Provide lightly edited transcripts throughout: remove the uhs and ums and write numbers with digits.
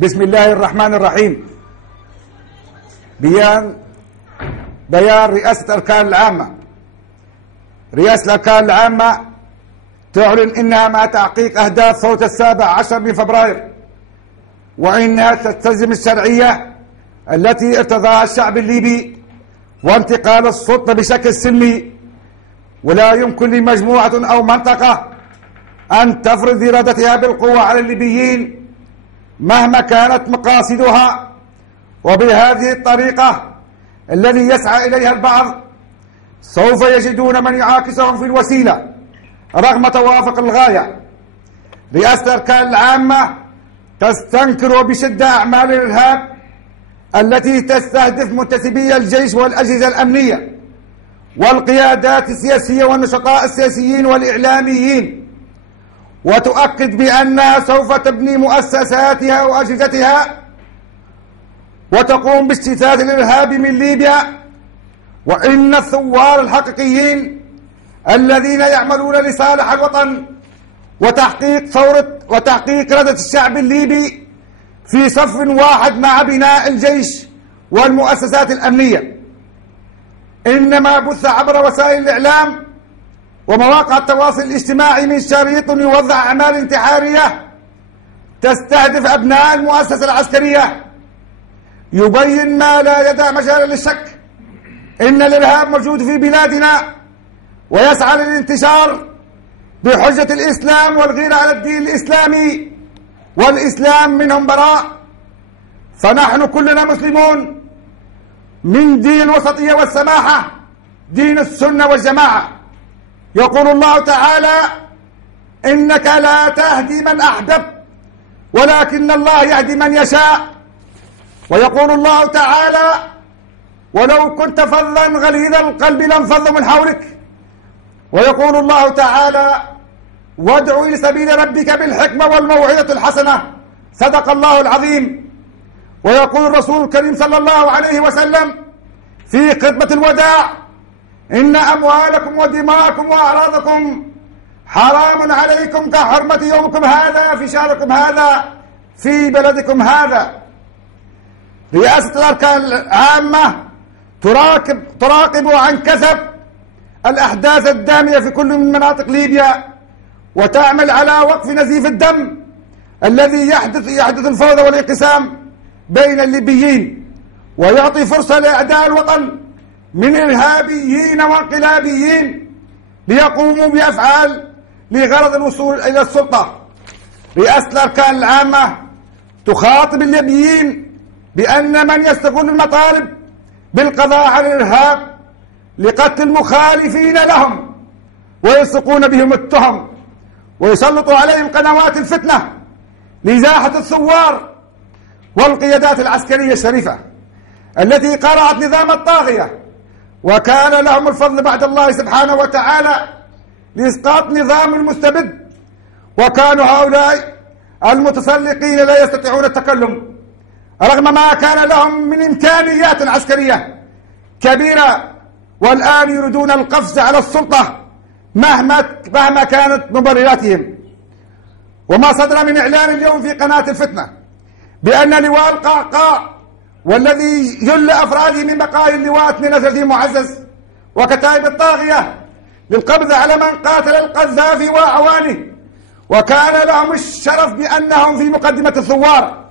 بسم الله الرحمن الرحيم. بيان رئاسة الأركان العامة. رئاسة الأركان العامة تعلن إنها مع تحقيق أهداف ثورة 17 من فبراير، وإنها تستلزم الشرعية التي ارتضاها الشعب الليبي وانتقال السلطة بشكل سلمي، ولا يمكن لمجموعة أو منطقة أن تفرض إرادتها بالقوة على الليبيين مهما كانت مقاصدها. وبهذه الطريقة الذي يسعى إليها البعض سوف يجدون من يعاكسهم في الوسيلة رغم توافق الغاية. رئاسة الأركان العامة تستنكر بشدة أعمال الإرهاب التي تستهدف منتسبي الجيش والأجهزة الأمنية والقيادات السياسية والنشطاء السياسيين والإعلاميين، وتؤكد بأنها سوف تبني مؤسساتها وأجهزتها وتقوم باجتثاث الإرهاب من ليبيا. وإن الثوار الحقيقيين الذين يعملون لصالح الوطن وتحقيق إرادة الشعب الليبي في صف واحد مع بناء الجيش والمؤسسات الأمنية. إنما بث عبر وسائل الإعلام ومواقع التواصل الاجتماعي من شريط يوضح أعمال انتحارية تستهدف أبناء المؤسسة العسكرية، يبين ما لا يدع مجال للشك إن الإرهاب موجود في بلادنا ويسعى للانتشار بحجة الإسلام والغيرة على الدين الإسلامي، والإسلام منهم براء. فنحن كلنا مسلمون من دين الوسطية والسماحة، دين السنة والجماعة. يقول الله تعالى: إنك لا تهدي من أحببت ولكن الله يهدي من يشاء. ويقول الله تعالى: ولو كنت فظا غليظ القلب لانفضوا من حولك. ويقول الله تعالى: وادع إلى سبيل ربك بالحكمة والموعظة الحسنة. صدق الله العظيم. ويقول الرسول الكريم صلى الله عليه وسلم في خطبة الوداع: إن أموالكم ودماءكم وأعراضكم حرام عليكم كحرمة يومكم هذا في شهركم هذا في بلدكم هذا. رئاسة الأركان العامة تراقب عن كثب الأحداث الدامية في كل من مناطق ليبيا، وتعمل على وقف نزيف الدم الذي يحدث الفوضى والانقسام بين الليبيين، ويعطي فرصة لأعداء الوطن من إرهابيين وانقلابيين ليقوموا بأفعال لغرض الوصول إلى السلطة. رئاسة الأركان العامة تخاطب الليبيين بأن من يستغل المطالب بالقضاء على الإرهاب لقتل المخالفين لهم ويلصقون بهم التهم ويسلطوا عليهم قنوات الفتنة لإزاحة الثوار والقيادات العسكرية الشريفة التي قرعت نظام الطاغية، وكان لهم الفضل بعد الله سبحانه وتعالى لإسقاط نظام المستبد. وكانوا هؤلاء المتسلقين لا يستطيعون التكلم رغم ما كان لهم من إمكانيات عسكرية كبيرة، والآن يريدون القفز على السلطة مهما كانت مبرراتهم. وما صدر من إعلان اليوم في قناة الفتنة بأن لواء القعقاع والذي جل أفراده من بقايا اللواء 32 معزز وكتائب الطاغية للقبض على من قاتل القذافي وأعوانه، وكان لهم الشرف بأنهم في مقدمة الثوار.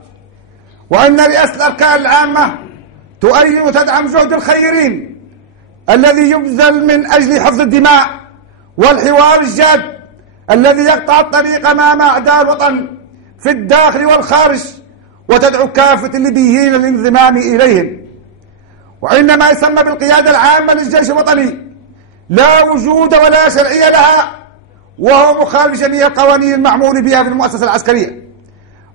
وأن رئاسة الأركان العامة تؤيد وتدعم جهد الخيرين الذي يبذل من أجل حفظ الدماء والحوار الجاد الذي يقطع الطريق أمام أعداء الوطن في الداخل والخارج، وتدعو كافة الليبيين للانضمام إليهم. وإن ما يسمى بالقيادة العامة للجيش الوطني لا وجود ولا شرعية لها، وهو مخالف جميع القوانين المعمول بها في المؤسسة العسكرية،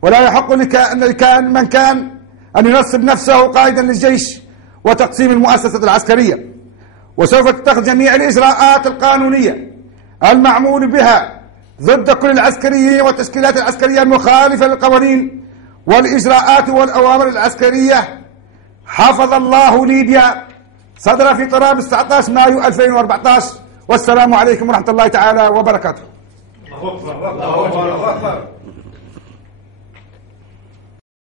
ولا يحق من كان أن ينصب نفسه قائدا للجيش وتقسيم المؤسسة العسكرية. وسوف تتخذ جميع الإجراءات القانونية المعمول بها ضد كل العسكريين والتشكيلات العسكرية المخالفة للقوانين والإجراءات والأوامر العسكرية. حفظ الله ليبيا. صدر في طرابلس 19 مايو 2014. والسلام عليكم ورحمة الله تعالى وبركاته. الله أكبر.